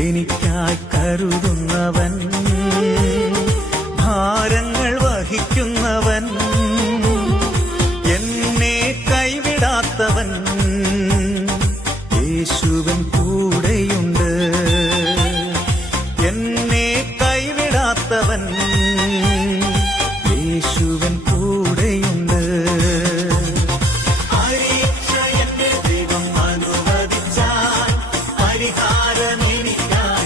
എനിക്കായി കരുതുന്നവൻ, ഭാരങ്ങൾ വഹിക്കുന്നവൻ, എന്നെ കൈവിടാത്തവൻ, യേശുവൻ കൂടെയുണ്ട്. എന്നെ കൈവിടാത്തവൻ, യേശുവൻ കൂടെയുണ്ട്. പരീക്ഷ എന്റെ ദൈവം അനുവദിച്ചാൽ പരിഹാരം എനിക്കായി